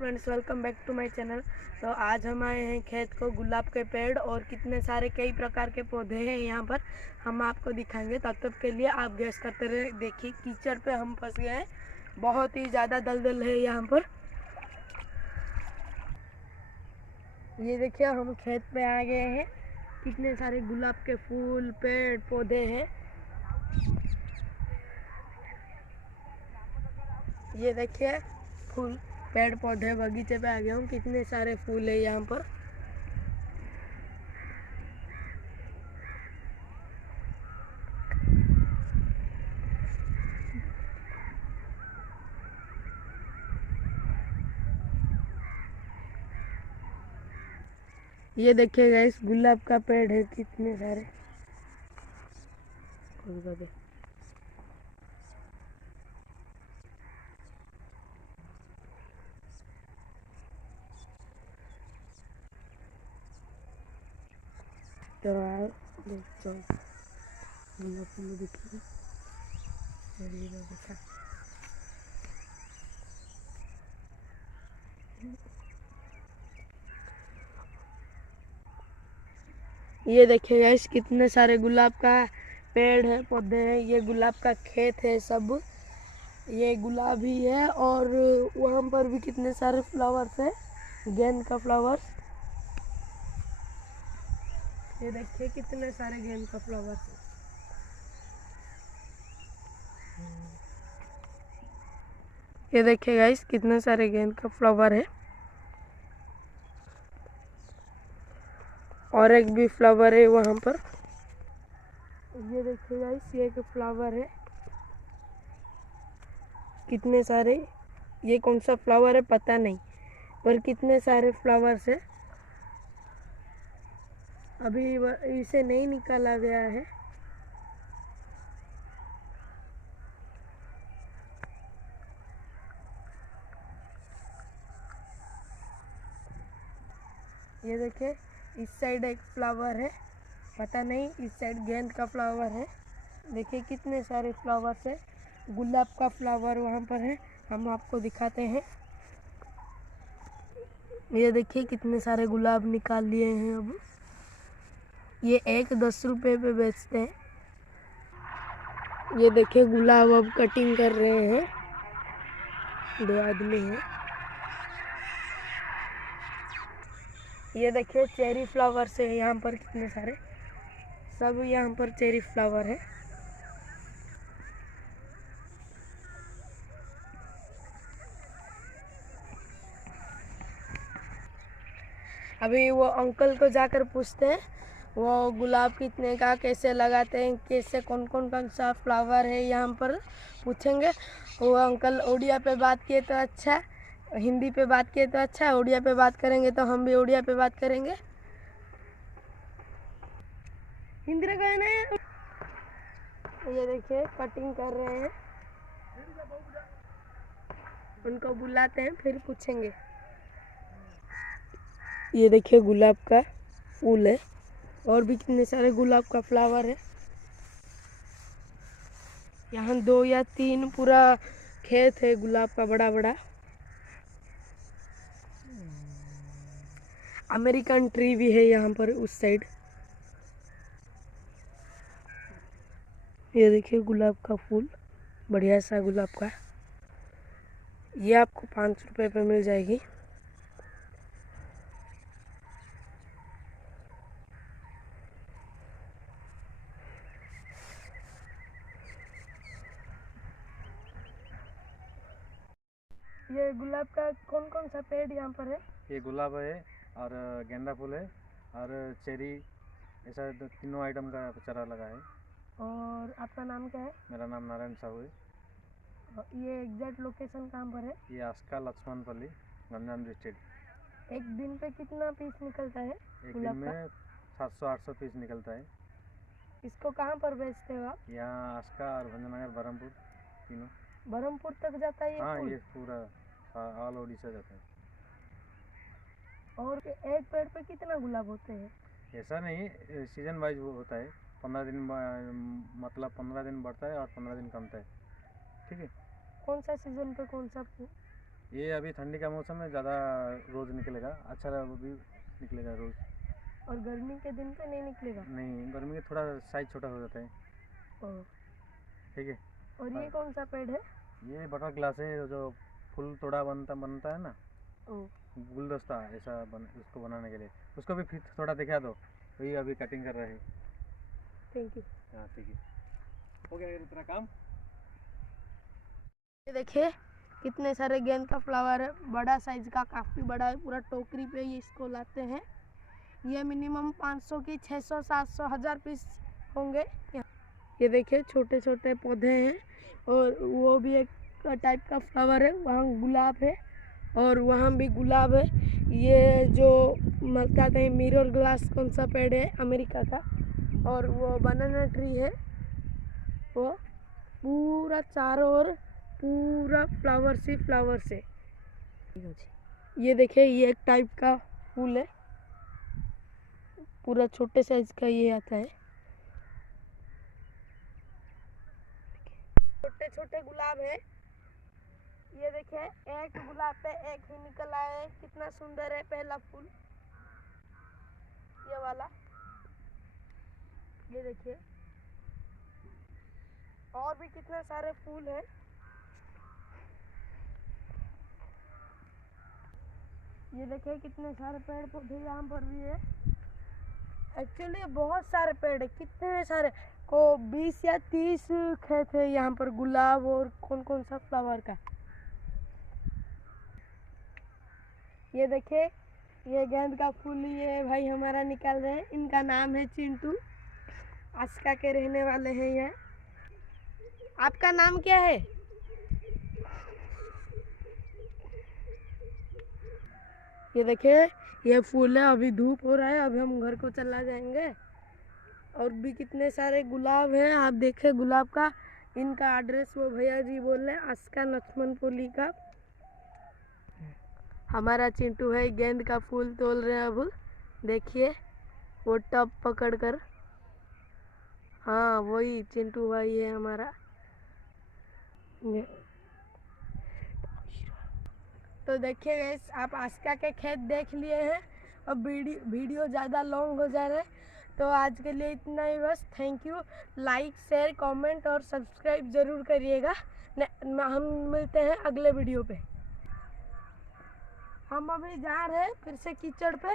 Friends, welcome back to my channel. तो आज हम आए हैं खेत को, गुलाब के पेड़ और कितने सारे कई प्रकार के पौधे हैं यहाँ पर, हम आपको दिखाएंगे। तब के लिए आप गैस करते रहे। देखिए कीचड़ पे हम फंस गए हैं, बहुत ही ज़्यादा दलदल है यहाँ पर। ये देखिए हम खेत पे आ गए हैं, कितने सारे गुलाब के फूल, पेड़ पौधे हैं। ये देखिए फूल, पेड़ पौधे, बगीचे पे आ गया हूँ, कितने सारे फूल है यहाँ पर। ये देखिए गाइस, गुलाब का पेड़ है, कितने सारे। तो गुलाब फूल देखिए, ये देखिए गाइस, कितने सारे गुलाब का पेड़ है, पौधे हैं। ये गुलाब का खेत है सब, ये गुलाब ही है। और वहाँ पर भी कितने सारे फ्लावर्स है, गेंद का फ्लावर्स। ये देखिए कितने सारे गेंद का फ्लावर्स है। ये देखिए गाइस, कितने सारे गेंद का फ्लावर है। और एक भी फ्लावर है वहाँ पर। ये देखिए गाइस, ये एक फ्लावर है, कितने सारे। ये कौन सा फ्लावर है पता नहीं, पर कितने सारे फ्लावर्स है। अभी इसे नहीं निकाला गया है। ये देखिए इस साइड एक फ्लावर है, पता नहीं, इस साइड गेंद का फ्लावर है। देखिए कितने सारे फ्लावर्स है। गुलाब का फ्लावर वहाँ पर है, हम आपको दिखाते हैं। ये देखिए कितने सारे गुलाब निकाल लिए हैं अब। ये एक 10 रुपये पे बेचते हैं। ये देखिए गुलाब अब कटिंग कर रहे हैं, 2 आदमी हैं। ये देखिए चेरी फ्लावर्स है यहाँ पर, कितने सारे, सब यहाँ पर चेरी फ्लावर है। अभी वो अंकल को जाकर पूछते हैं, वो गुलाब कितने का, कैसे लगाते हैं, कैसे कौन कौन सा फ्लावर है यहाँ पर, पूछेंगे। वो अंकल उड़िया पे बात किए तो अच्छा, हिंदी पे बात किए तो अच्छा, उड़िया पे बात करेंगे तो हम भी उड़िया पे बात करेंगे। हिंदी रे गए नहीं। ये देखिए कटिंग कर रहे हैं, उनको बुलाते हैं फिर पूछेंगे। ये देखिए गुलाब का फूल है, और भी कितने सारे गुलाब का फ्लावर है। यहाँ 2 या 3 पूरा खेत है गुलाब का, बड़ा बड़ा। अमेरिकन ट्री भी है यहाँ पर उस साइड। ये देखिए गुलाब का फूल, बढ़िया सा गुलाब का। ये आपको 5 रुपये पे मिल जाएगी। ये गुलाब का कौन कौन सा पेड़ यहाँ पर है? ये गुलाब है और गेंदा फूल है और चेरी, ऐसा तीनों आइटम का चारा लगा है। और आपका नाम क्या है? मेरा नाम नारायण साहू है। ये एग्जैक्ट लोकेशन कहाँ पर है? ये आस्का लक्ष्मणपल्ली, गंजाम डिस्ट्रिक्ट। एक दिन पे कितना पीस निकलता है एक दिन गुलाब का? में 700-800 पीस निकलता है। इसको कहाँ पर बेचते हो आप? यहाँ आस्का और भंजनगर, बरहमपुर, तीनों। बरहमपुर तक जाता है ये हाँ, फूल? ये पूरा ऑल ओडिशा जाता है। और एक पेड़ पे कितना गुलाब होते हैं? ऐसा नहीं, सीजन वाइज वो होता है। 15 दिन मतलब 15 दिन बढ़ता है और 15 दिन कमता है। ठीक है। कौन सा सीजन पे कौन सा फूल? ये अभी ठंडी का मौसम है, ज़्यादा रोज़ निकलेगा, अच्छा भी निकलेगा रोज़। और गर्मी के दिन पे नहीं निकलेगा? नहीं, गर्मी में थोड़ा साइज छोटा हो जाता है। ओह, ठीक है। और ये कौन सा पेड़ है? ये बटर ग्लास है, जो फूल तोड़ा बनता है ना, ओह, गुलदस्ता ऐसा उसको बनाने के लिए। उसको भी फिर थोड़ा दिखा दो, वही अभी कटिंग कर रहे हैं। Thank you. हाँ ठीक है, हो गया तेरा काम। ये देखिए कितने सारे गेंद का फ्लावर है, बड़ा साइज का, काफ़ी बड़ा है, पूरा टोकरी पे ये इसको लाते हैं। ये मिनिमम 500 की 600 700 1000 पीस होंगे। ये देखिए छोटे छोटे पौधे हैं, और वो भी एक टाइप का फ्लावर है। वहाँ गुलाब है और वहाँ भी गुलाब है। ये जो कहते हैं मिरर ग्लास कौन सा पेड़ है, अमेरिका का। और वो बनाना ट्री है, वो पूरा चारों ओर पूरा फ्लावर से फ्लावर से। ये देखिए ये एक टाइप का फूल है, पूरा छोटे साइज का ये आता है। छोटे छोटे गुलाब है। ये देखिए एक गुलाब पे एक ही निकल आया है, कितना सुंदर है पहला फूल, ये वाला। ये देखिए और भी कितने सारे फूल हैं। ये देखिए कितने सारे पेड़ पौधे यहाँ पर भी है। एक्चुअली बहुत सारे पेड़ है, कितने सारे को 20 या 30 खेत है यहाँ पर गुलाब और कौन कौन सा फ्लावर का। ये देखिए ये गेंद का फूल ये भाई हमारा निकाल रहे हैं, इनका नाम है चिंटू, आस्का के रहने वाले हैं ये। आपका नाम क्या है? ये देखिए ये फूल है, अभी धूप हो रहा है, अभी हम घर को चला जाएंगे। और भी कितने सारे गुलाब हैं, आप देखें गुलाब का। इनका एड्रेस वो भैया जी बोल रहे हैं, आस्का लक्ष्मणपुली का। हमारा चिंटू है गेंद का फूल तोल रहे हैं। अब देखिए वो टब पकड़ कर, हाँ वही चिंटू भाई है हमारा। तो देखिए गाइस, आप आस्का के खेत देख लिए हैं। अब वीडियो ज़्यादा लॉन्ग हो जा रहा है, तो आज के लिए इतना ही बस। Thank you. Like share comment और सब्सक्राइब ज़रूर करिएगा। हम मिलते हैं अगले वीडियो पे। हम अभी जा रहे हैं फिर से कीचड़ पे।